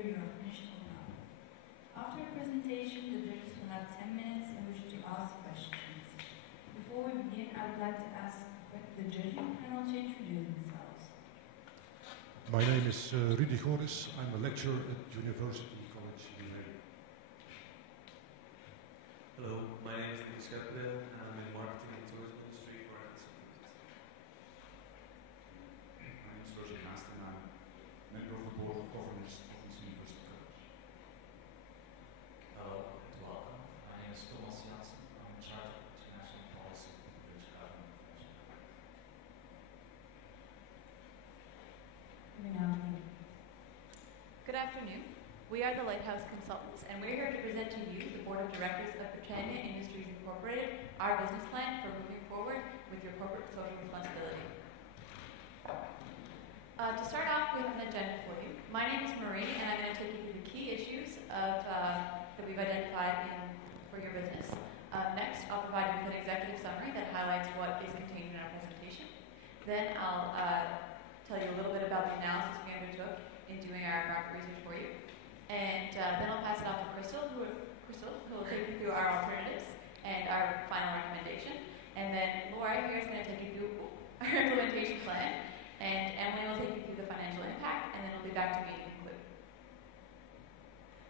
whether you are finished or not. After the presentation, the judges will have 10 minutes in which to ask questions. Before we begin, I would like to ask the judging panel to introduce themselves. My name is Rudy Goris. I'm a lecturer at University College Leuven. Hello, my name is Niels Scherpendeel and I'm in marketing and tourism industry for NIBS. My name is Roger Haast and I'm member of the board of governors of this University College. Hello and welcome. My name is Thomas Janssen. I'm in charge of international policy at the Dutch government. Good afternoon. We are the Lighthouse Consultants, and we're here to present to you the Board of Directors of Britannia Industries Incorporated, our business plan for moving forward with your corporate social responsibility. To start off, we have an agenda for you. My name is Marie, and I'm going to take you through the key issues that we've identified for your business. Next, I'll provide you with an executive summary that highlights what is contained in our presentation. Then I'll tell you a little bit about the analysis we undertook in doing our market research for you. And then I'll pass it off to Crystal, who will take you through our alternatives and our final recommendation. And then Laura here is going to take you through our implementation plan. And Emily will take you through the financial impact, and then we'll be back to me to conclude.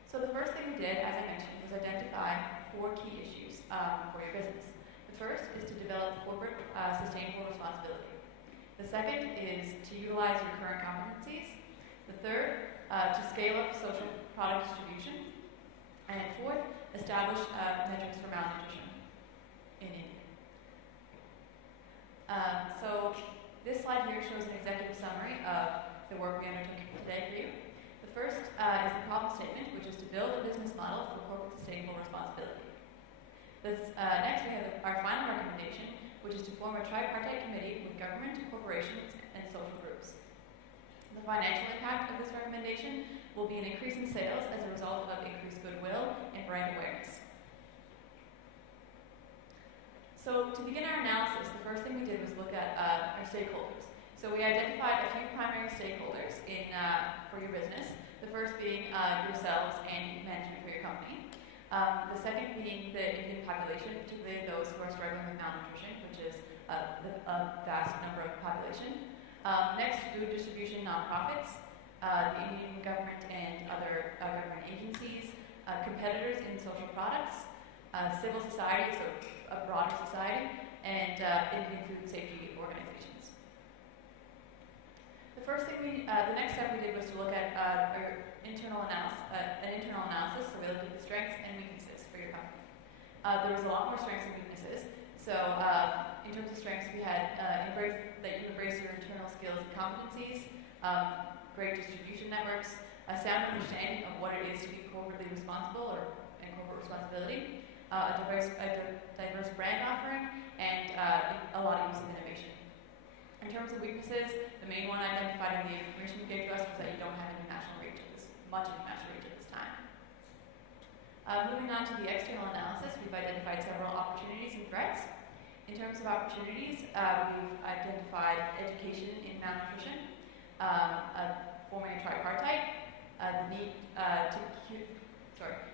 So the first thing we did, as I mentioned, was identify 4 key issues for your business. The first is to develop corporate sustainable responsibility. The second is to utilize your current competencies. The third, to scale up social product distribution. And fourth, establish metrics for malnutrition in India. So this slide here shows an executive summary of the work we undertook today for you. The first is the problem statement, which is to build a business model for corporate sustainable responsibility. Next, we have our final recommendation, which is to form a tripartite committee with government, corporations, and social groups. The financial impact of this recommendation will be an increase in sales as a result of increased goodwill and brand awareness. So to begin our analysis, the first thing we did was look at our stakeholders. So we identified a few primary stakeholders for your business, the first being yourselves and management for your company. The second being the Indian population, particularly those who are struggling with malnutrition, which is a vast number of population. Next, food distribution nonprofits, the Indian government and other government agencies, competitors in social products, civil society, so a broader society, and Indian food safety organizations. The next step we did was to look at an internal analysis, so we looked at the strengths and weaknesses for your company. There was a lot more strengths and weaknesses. So in terms of strengths, we had that you embrace your internal skills and competencies, great distribution networks, a sound understanding of what it is to be corporately responsible and corporate responsibility, a diverse brand offering, and a lot of use of innovation. In terms of weaknesses, the main one identified in the information you gave to us was that you don't have much international reach at this time. Moving on to the external analysis, we've identified several opportunities and threats. In terms of opportunities, we've identified education in malnutrition, forming a tripartite,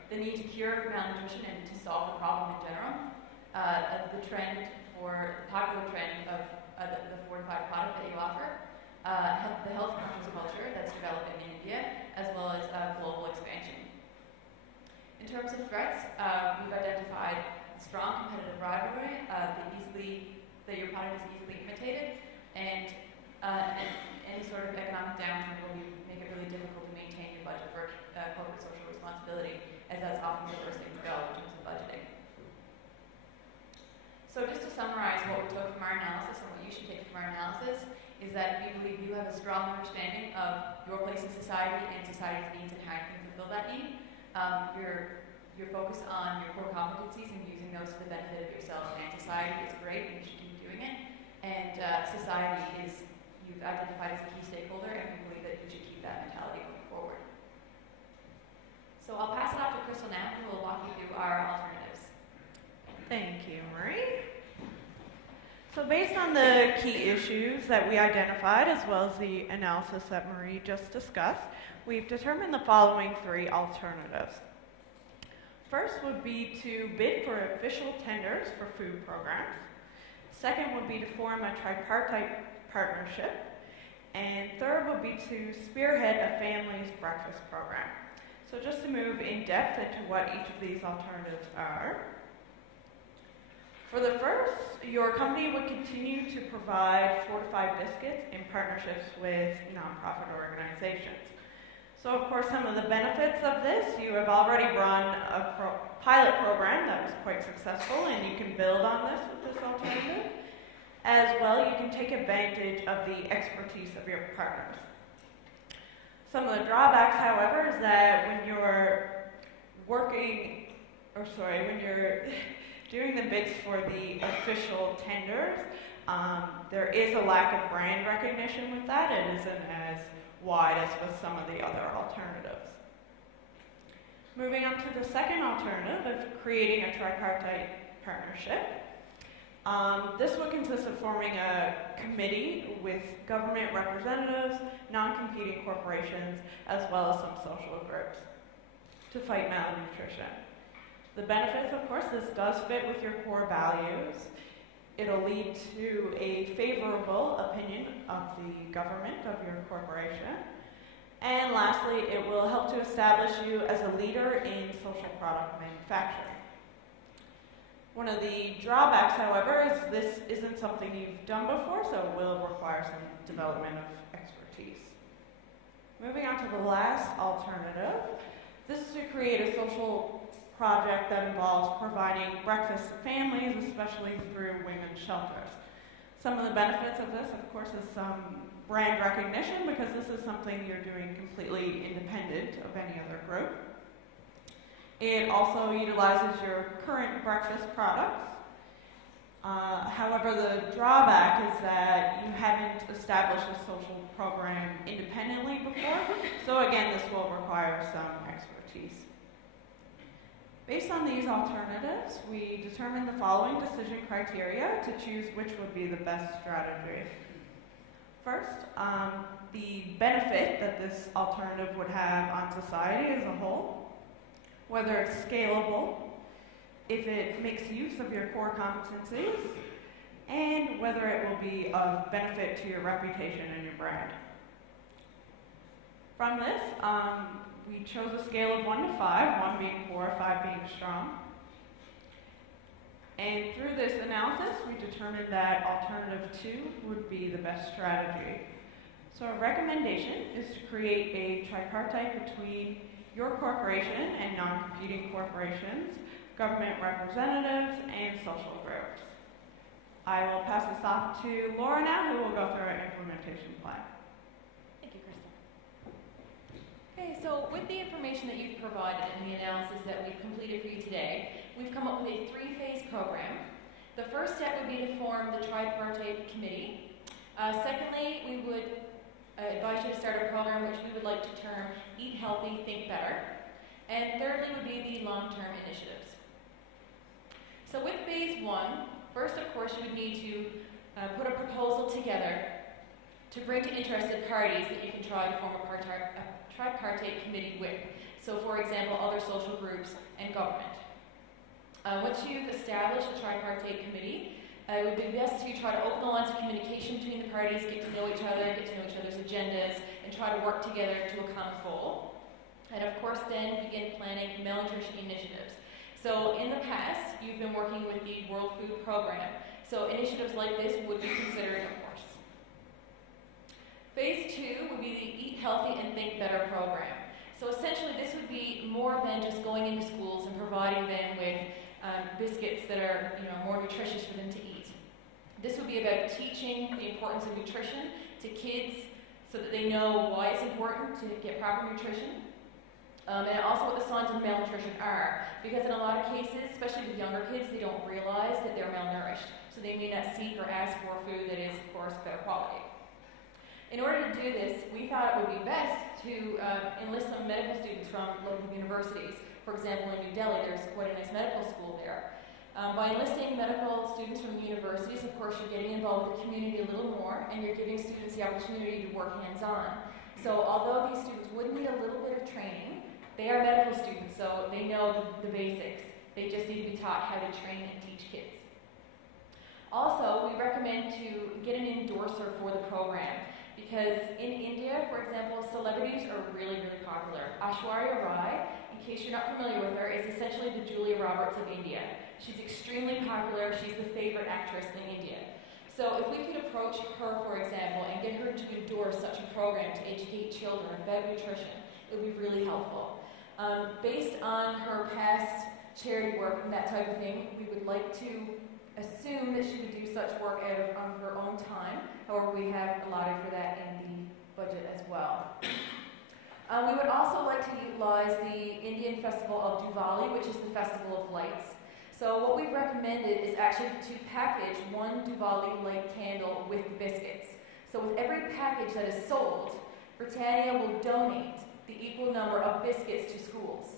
the need to cure malnutrition and to solve the problem in general, the popular trend of the fortified product that you offer, the health conscious culture that's developing in India, as well as global expansion. In terms of threats, we've identified strong competitive rivalry, that your product is easily imitated, and any sort of economic downturn will make it really difficult to maintain your budget for corporate social responsibility, as that's often the first thing to go in terms of budgeting. So just to summarize what we took from our analysis and what you should take from our analysis is that we believe you have a strong understanding of your place in society and society's needs and how you can fulfill that need. Your focus on your core competencies and using those to the benefit of yourself and society is great, and you should keep doing it. And society you've identified as a key stakeholder, and we believe that you should keep that mentality going forward. So I'll pass it off to Crystal now, who will walk you through our alternatives. Thank you, Marie. So based on the key issues that we identified, as well as the analysis that Marie just discussed, we've determined the following 3 alternatives. First would be to bid for official tenders for food programs. Second would be to form a tripartite partnership. And third would be to spearhead a family's breakfast program. So just to move in depth into what each of these alternatives are. For the first, your company would continue to provide fortified biscuits in partnerships with nonprofit organizations. So of course, some of the benefits of this, you have already run a pilot program that was quite successful, and you can build on this with this alternative. As well, you can take advantage of the expertise of your partners. Some of the drawbacks, however, is that when you're when you're doing the bids for the official tenders, there is a lack of brand recognition with that. It isn't as wide as with some of the other alternatives. Moving on to the second alternative of creating a tripartite partnership. This would consist of forming a committee with government representatives, non-competing corporations, as well as some social groups to fight malnutrition. The benefits, of course, this does fit with your core values. It'll lead to a favorable opinion of the government of your corporation. And lastly, it will help to establish you as a leader in social product manufacturing. One of the drawbacks, however, is this isn't something you've done before, so it will require some development of expertise. Moving on to the last alternative, this is to create a social project that involves providing breakfast to families, especially through women's shelters. Some of the benefits of this, of course, is some brand recognition, because this is something you're doing completely independent of any other group. It also utilizes your current breakfast products. However, the drawback is that you haven't established a social program independently before, so again, this will require some expertise. Based on these alternatives, we determined the following decision criteria to choose which would be the best strategy. First, the benefit that this alternative would have on society as a whole, whether it's scalable, if it makes use of your core competencies, and whether it will be of benefit to your reputation and your brand. From this, we chose a scale of 1 to 5, 1 being poor, 5 being strong. And through this analysis, we determined that alternative 2 would be the best strategy. So our recommendation is to create a tripartite between your corporation and non-competing corporations, government representatives, and social groups. I will pass this off to Laura now, who will go through our implementation plan. Thank you, Crystal. Okay, so with the information that you've provided and the analysis that we've completed for you today, we've come up with a 3-phase program. The first step would be to form the tripartite committee. Secondly, we would advise you to start a program which we would like to term Eat Healthy, Think Better. And thirdly would be the long-term initiatives. So with phase 1, first of course you would need to put a proposal together to bring to interested parties that you can try to form a tripartite committee with. So for example, other social groups and government. Once you've established a tripartite committee, it would be best to try to open the lines of communication between the parties, get to know each other, get to know each other's agendas, and try to work together to a common goal. And of course then begin planning malnutrition initiatives. So in the past, you've been working with the World Food Program. So initiatives like this would be considered, of course. Phase 2 would be the Eat Healthy and Think Better program. So essentially this would be more than just going into schools and providing them with biscuits that are more nutritious for them to eat. This would be about teaching the importance of nutrition to kids so that they know why it's important to get proper nutrition. And also what the signs of malnutrition are. Because in a lot of cases, especially with younger kids, they don't realize that they're malnourished. So they may not seek or ask for food that is, of course, better quality. In order to do this, we thought it would be best to enlist some medical students from local universities. For example, in New Delhi, there's quite a nice medical school there. By enlisting medical students from universities, of course, you're getting involved with the community a little more, and you're giving students the opportunity to work hands-on. So although these students would need a little bit of training, they are medical students, so they know the basics. They just need to be taught how to train and teach kids. Also, we recommend to get an endorser for the program, because in India, for example, celebrities are really, really popular. Aishwarya Rai, in case you're not familiar with her, is essentially the Julia Roberts of India. She's extremely popular. She's the favorite actress in India. So if we could approach her, for example, and get her to endorse such a program to educate children about nutrition, it would be really helpful. Based on her past charity work and that type of thing, we would like to assume that she would do such work out of her own time. However, we have allotted for that in the budget as well. We would also like to utilize the Indian festival of Diwali, which is the Festival of Lights. So what we've recommended is actually to package one Diwali light candle with the biscuits. So with every package that is sold, Britannia will donate the equal number of biscuits to schools.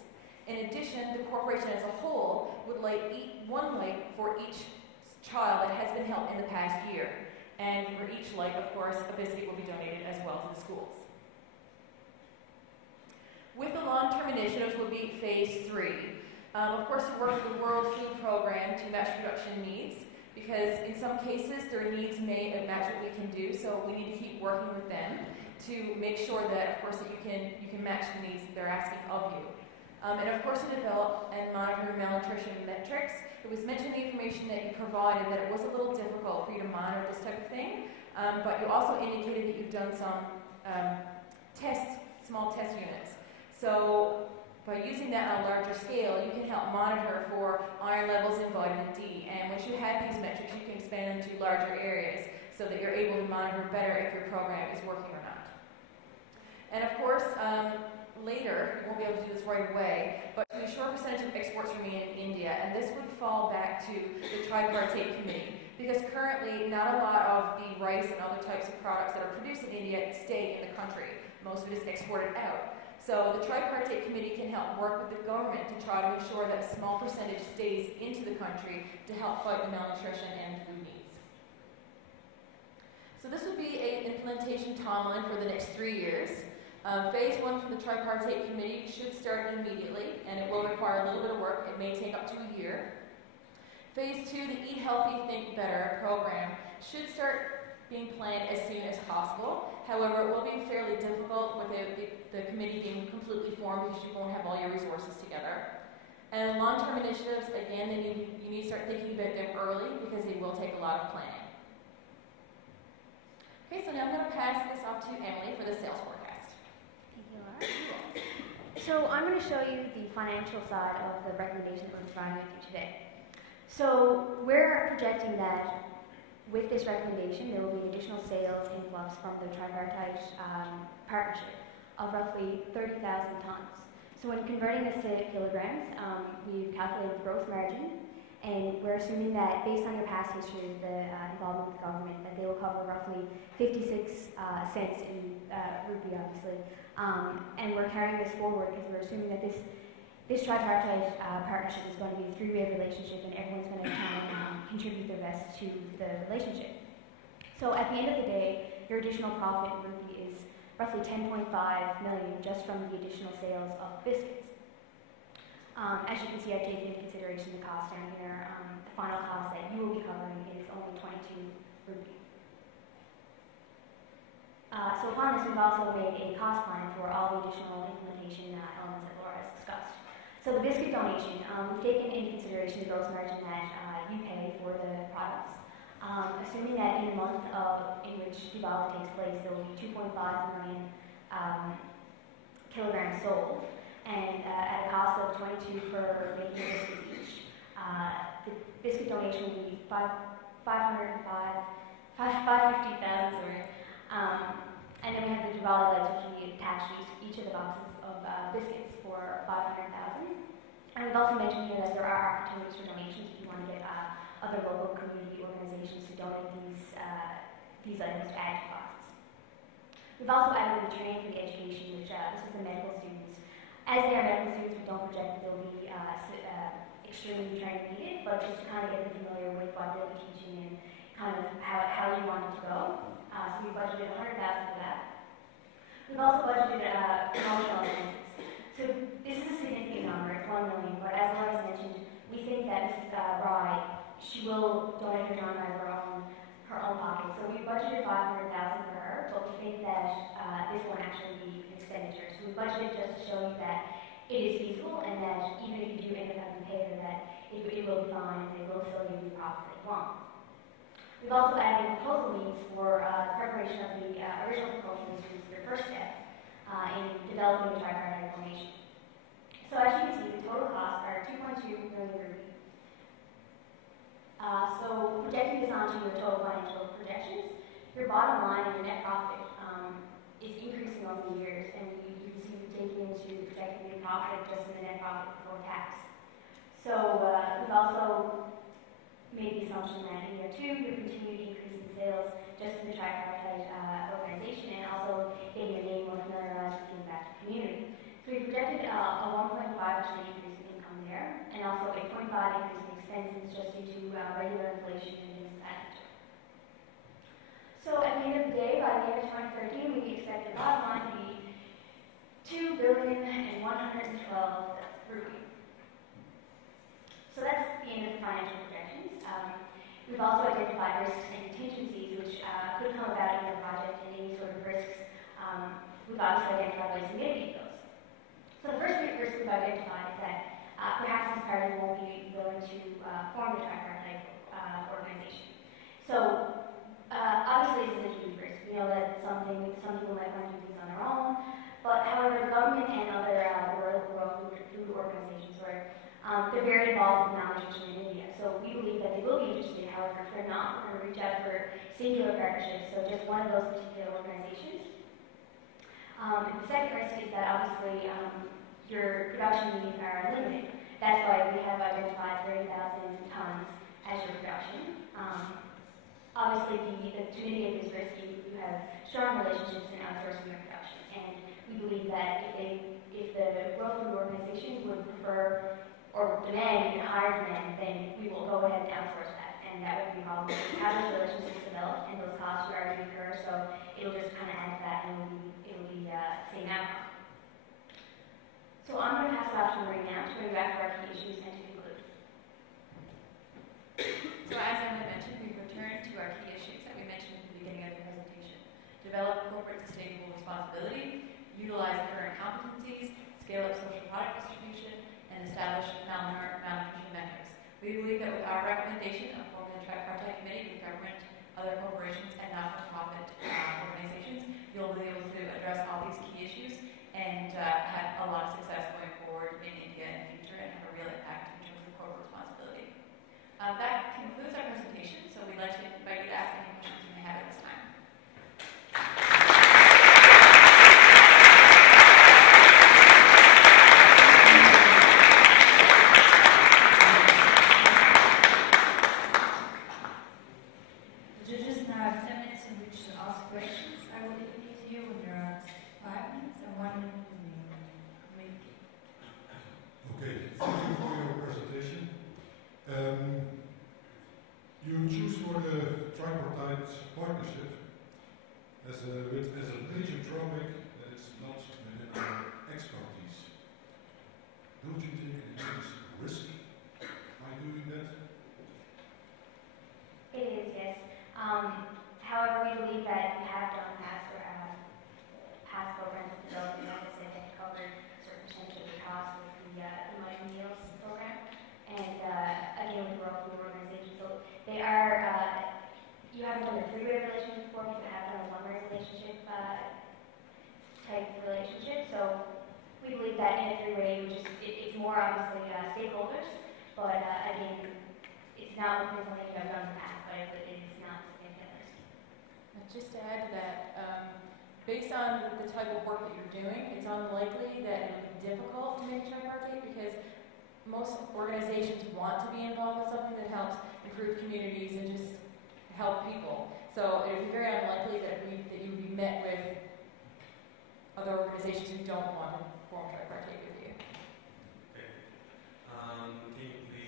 In addition, the corporation as a whole would light one light for each child that has been held in the past year. And for each light, of course, a biscuit will be donated as well to the schools. With the long-term initiatives will be phase 3. Of course, we work with the World Food Program to match production needs, because in some cases their needs may match what we can do, so we need to keep working with them to make sure that, of course, that you can match the needs that they're asking of you. And of course, to develop and monitor malnutrition metrics. It was mentioned in the information that you provided that it was a little difficult for you to monitor this type of thing, but you also indicated that you've done some small test units. So by using that on a larger scale, you can help monitor for iron levels and vitamin D. And once you have these metrics, you can expand them to larger areas so that you're able to monitor better if your program is working or not. And of course, later, you won't be able to do this right away, but to ensure a percentage of exports remain in India, and this would fall back to the tripartite committee, because currently not a lot of the rice and other types of products that are produced in India stay in the country. Most of it is exported out. So the tripartite committee can help work with the government to try to ensure that a small percentage stays into the country to help fight the malnutrition and food needs. So this would be an implementation timeline for the next 3 years. Phase 1 from the tripartite committee should start immediately, and it will require a little bit of work. It may take up to a year. Phase 2, the Eat Healthy, Think Better program, should start being planned as soon as possible. However, it will be fairly difficult without the committee being completely formed, because you won't have all your resources together. And long-term initiatives, again, you need to start thinking about them early, because they will take a lot of planning. Okay, so now I'm going to pass this off to Emily for the sales forecast. Thank you, Laura. So I'm going to show you the financial side of the recommendation we're providing with you today. So we're projecting that with this recommendation, there will be additional sales influx from the tripartite partnership of roughly 30,000 tons. So when converting this to kilograms, we've calculated the gross margin, and we're assuming that based on your past history of the involvement with the government, that they will cover roughly 56 cents in rupee, obviously. And we're carrying this forward because we're assuming that this tripartite partnership is going to be a three-way relationship, and everyone's going to try and contribute their best to the relationship. So at the end of the day, your additional profit in rupee is roughly 10.5 million just from the additional sales of biscuits. As you can see, I've taken into consideration the cost down here. The final cost that you will be covering is only 22 rupee. So upon this, we've also made a cost plan for all the additional implementation elements that Laura has discussed. So the biscuit donation, we've taken into consideration the gross margin that you pay for the products. Assuming that in the month in which Diwali takes place, there will be 2.5 million kilograms sold, and at a cost of 22 per making biscuits each. The biscuit donation will be 550,000, sorry. And then we have the Diwali lights, which will be attached to each of the boxes of biscuits for 500,000. And we've also mentioned here that there are opportunities for donations if you want to get other local community organizations to donate these items to add to boxes. We've also added the training for the education, which this is the medical students. As they are medical students, we don't project that there will be a extremely training needed, but just to kind of get them familiar with what they'll be teaching and kind of how you want it to go. So we budgeted $100,000 for that. We've also budgeted promotional expenses. So this is a significant number, it's $1 million, but as Laura's mentioned, we think that Mrs. Rye, she will donate her time out of her own pocket. So we budgeted $500,000 for her, but we think that this won't actually be an expenditure. So we budgeted just to show you that it is feasible and that even if you do end up having to pay her, that it will be fine and it will still give you the profit that you want. We've also added proposal meetings for preparation of the original proposal, which is the first step in developing the tripartite formation. So as you can see, the total costs are $2.2 million. So projecting this onto your total financial projections, your bottom line and your net profit is increasing over the years, and you can see we're taking into projecting the profit just in the net profit before tax. So we've also made the assumption that in year 2 you'll continue to increase in sales just in the tripartite organization and also getting your name more familiarized with giving back to the community. So we projected a 1.5% increase in income there, and also a 0.5% increase in expenses just due to regular inflation and things of that nature. So at the end of the day, by the end of 2013, we expect the bottom line to be $2,112 billion. So that's the end of the financial projections. We've also identified risks and contingencies which could come about in your project, and any sort of risks we've obviously identified ways to mitigate those. So the first risk we've identified is that perhaps this party won't be willing to form the tripartite organization. So obviously this is a huge risk. We know that some people might want to do things on their own, but however, the government and other world food organizations they're very involved in malnutrition in India. So we believe that they will be interested. However, if they're not, we're going to reach out for singular partnerships, so just one of those particular organizations. The second risk is that obviously your production needs are limited. That's why we have identified 30,000 tons as your production. Obviously, to mitigate this risk, you have strong relationships in outsourcing your production. And we believe that if the World Food Organization would prefer or demand even higher demand, then we will go ahead and outsource that. And that would be a problem. We have those relationships developed, and those costs we already incur, so it'll just kind of add to that, and it'll be same outcome. So I'm going to pass it off to Marie now to bring back our key issues and to conclude. So as Emily mentioned, we've returned to our key issues that we mentioned at the beginning of the presentation. Develop corporate sustainable responsibility, utilize current competencies, scale up social product distribution, and establish malnutrition metrics. We believe that with our recommendation of forming the tripartite committee with government, other corporations, and not-for-profit organizations, you'll be able to address all these key issues and have a lot of success going forward in India in the future and have a real impact in terms of corporate responsibility. That concludes our presentation, so we'd like to invite you to ask any questions you may have at this time. You choose for the tripartite partnership as a major drawback that it's not within our expertise. Don't you think it is risky by doing that? It is, yes. However, we believe that we have done past programs with development, as I said, that covered a certain percentage of the cost with the Muddy Meals program, and again with the World Food Organization. So they are, you haven't done a three-way relationship before, you have done a one-way relationship type relationship. So we believe that in a three-way, it's more obviously stakeholders, but again, it's not something you have done in the past, but it is not significant risk. Just to add to that, based on the type of work that you're doing, it's unlikely that it would be difficult to make tripartite because most organizations want to be involved with something that helps improve communities and just help people. So it would be very unlikely that you would be met with other organizations who don't want to form tripartite with you. Okay. Can you please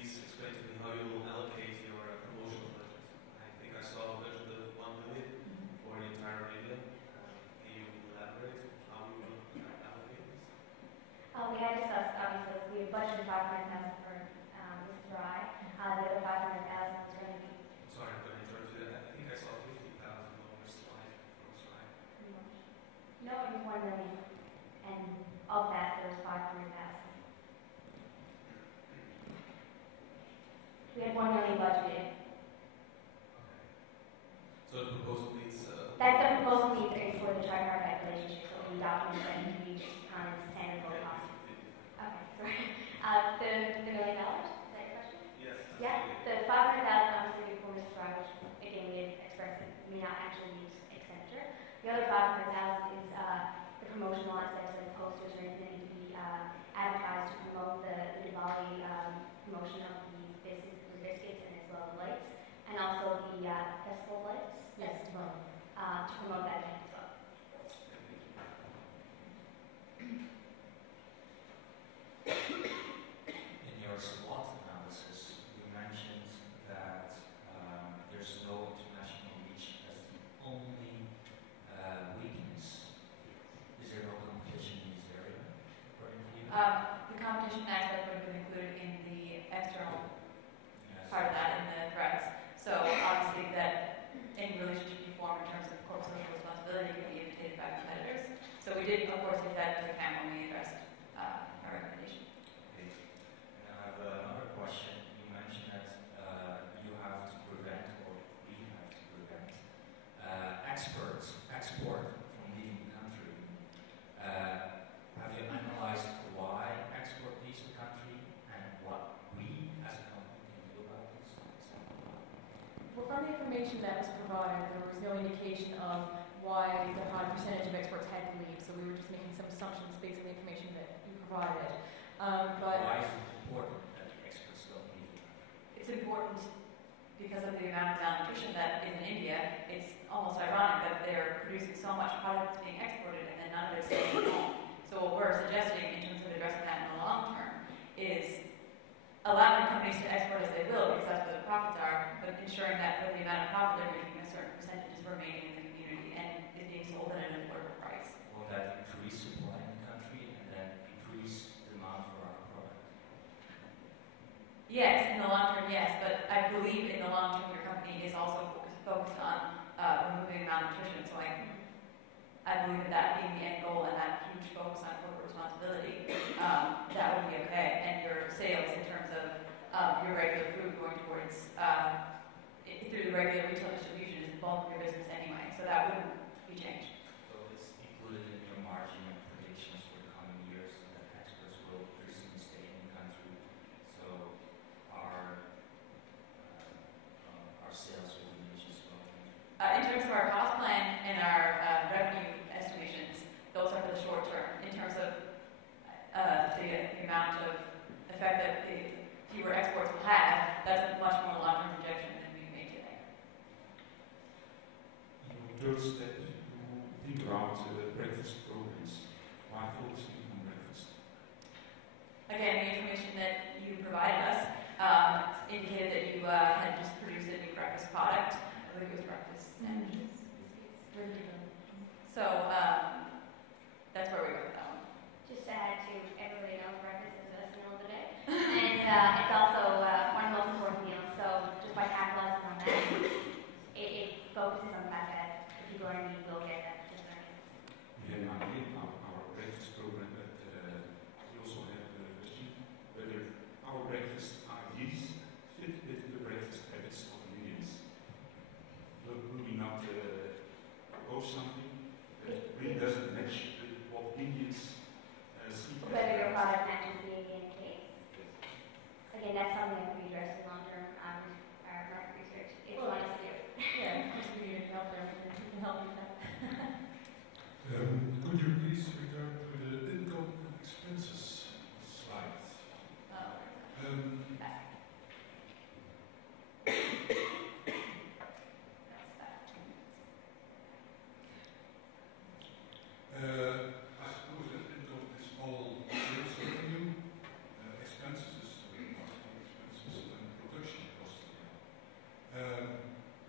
we have budgeted 500,000 for this dry. The other 500,000 is going to be. Sorry, I'm going to interrupt you. I think I saw 50,000 on the slide. No, it was 1 million, and of that there was 500,000. We had 1 million budgeted. So the proposal needs... That the proposal needs is for the tripartite relationship, so we document that need to be standard vote cost. Okay, sorry. The $1 million, is that your question? Yes. Yeah, the 500,000 obviously before Mr. Dry, which again we had expressed it may not actually use expenditure. The other 500,000 is the promotional aspects of the posters or anything that need to be advertised to promote the Diwali promotion of the biscuits and as well as lights, and also the festival lights. Yes, tomorrow. To promote that event as well. In your SWOT analysis, you mentioned that there's no international reach as the only weakness. Is there no competition in this area, according to you? The competition aspect would have been included in the external part of that in the threats. So obviously that any relationship you form in terms of corporate social responsibility can be imitated by competitors. So we did, of course, take that into account when we addressed our recommendation. Okay. And I have another question. You mentioned that you have to prevent, or we have to prevent, export from leaving the country. Have you analyzed why export leaves the country and what we as a company can do about this? Well, from the information that was provided, there was no indication of why the high percentage of exports had to leave, so we were just making some assumptions based on the information that you provided. But why is it important that the exports don't leave the country? it's important because of the amount of malnutrition that is in India. It's almost ironic that they're producing so much product that's being exported and then none of it's staying at home. So what we're suggesting in terms of addressing that in the long term is allowing companies to export as they will because that's where the profits are, but ensuring that for the amount of profit they're making, a certain percentage is remaining in the community and is being sold at an affordable price. Will that increase supply in the country and then increase demand for our product? Yes, in the long term, yes, but I believe in the long term your company is also focused on removing malnutrition. So I believe that being the end goal and that huge focus on corporate responsibility, that would be okay. And your sales in terms of your regular food going towards through the regular retail distribution is the bulk of your business anyway. So that wouldn't be changed. So it's included in your margin and predictions for the coming years that exports will increasingly stay in the country. So our sales will diminish as well. In terms of our cost plan and our revenue estimations, those are for the short term. In terms of the amount of effect that the fewer exports will have, that's a much more long-term projection than we made today. Your third step, you think around breakfast programs. Why focusing on breakfast? Again, the information that you provided us indicated that you had just produced a new breakfast product. I believe it was breakfast sandwiches. So that's where we were with that one. Just to add to everybody knows breakfast is the best meal of the day. And it's also one of the most important meals. So just by capitalizing on that, it focuses on the fact that the people are in need will get that just learning. We have an idea about our breakfast program, but we also have the question whether our breakfast ideas fit with the breakfast habits of Indians. Will we not propose something that really doesn't match with what Indians see? Whether your product matches the Indian case. Again, that's something that can be addressed in long-term our market research. If you want us to do it. Yeah, just we need help there. We can help you with that. Could you please return to the income and expenses slide? I suppose that income is all sales revenue, expenses is marketing expenses and production costs.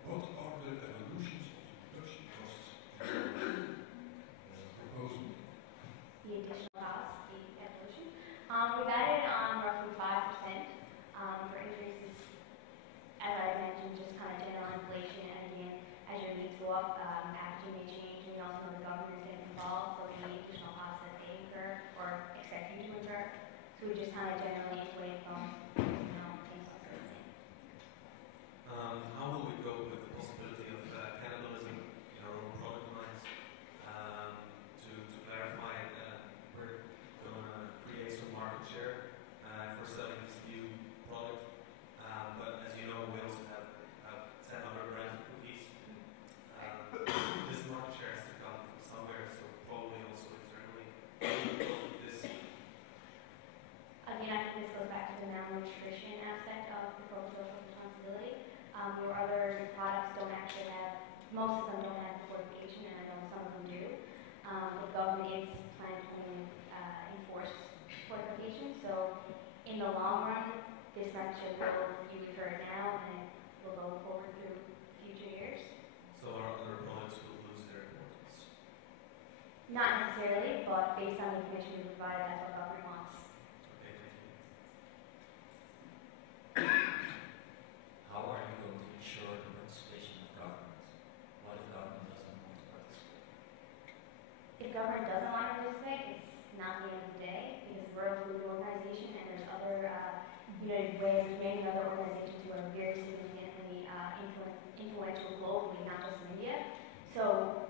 What are the evolutions of the production costs proposal? The additional costs, the evolution. We've added on So we just kind of generally away from, things like that. How will we go with the possibility of cannibalism in our own product lines? To clarify, we're going to create some market share for selling this new product, but as you know, we also have 10 other brands of cookies. This market share has to come from somewhere, so probably also internally. This. Again, I think this goes back to the malnutrition aspect of the corporate social responsibility. Your other products don't actually have, most of them don't have fortification, and I know some of them do. The government is planning to enforce fortification, so in the long run, this market will be referred now and will go forward through future years. So our other products will lose their importance? Not necessarily, but based on the information we provided, that's what government wants. Okay, thank you. How are you going to ensure the participation of government? What if government doesn't want to participate? If government doesn't want to participate, it's not the end of the day, because we're a food organization and there's other United Way, there's many other organizations who are very significantly influential globally, not just in India. So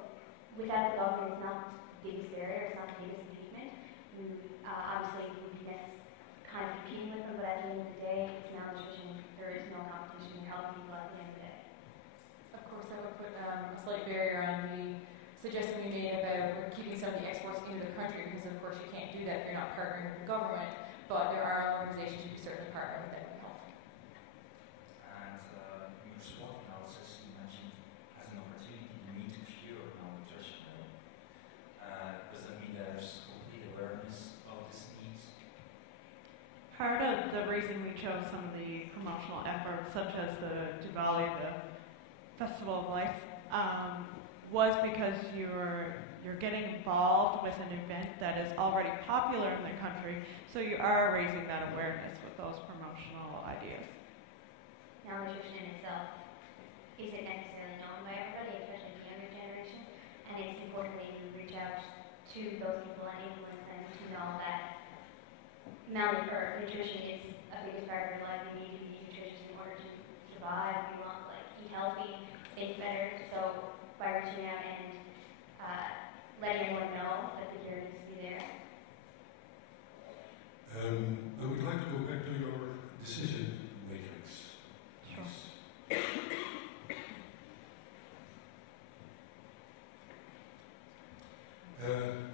without the government, it's not the biggest barrier, it's not the biggest achievement. Obviously, we can kind of competing with them, but at the end of the day, it's malnutrition. There is no competition. You're helping people at the end of the day. Of course, I would put a slight barrier on the suggestion we made about keeping some of the exports into the country, because of course you can't do that if you're not partnering with the government, but there are organizations you can certainly partner with that can help. And in your SWOT analysis, you mentioned as an opportunity the need to cure malnutrition. Does that mean there's complete awareness of this need? Part of the reason we chose some of the promotional efforts, such as the Diwali, the Festival of Lights, was because you're getting involved with an event that is already popular in the country, so you are raising that awareness with those promotional ideas. Malnutrition in itself isn't necessarily known by everybody, especially the younger generation, and it's important that you reach out to those people and influence them to know that nutrition is a biggest part of your life. You need to be nutritious in order to survive. You want to eat healthy, think better. So by reaching out and letting everyone know that the cure needs to be there. I would like to go back to your decision matrix. Sure.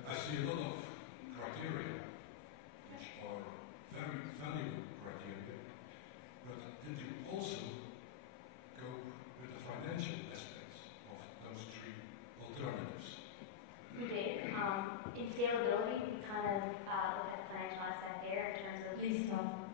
I see a lot of criteria, which are very valuable criteria, but did you also go with the financial aspects of those three alternatives? We did. In scalability, we kind of looked at the financial aspect there in terms of. Please stop.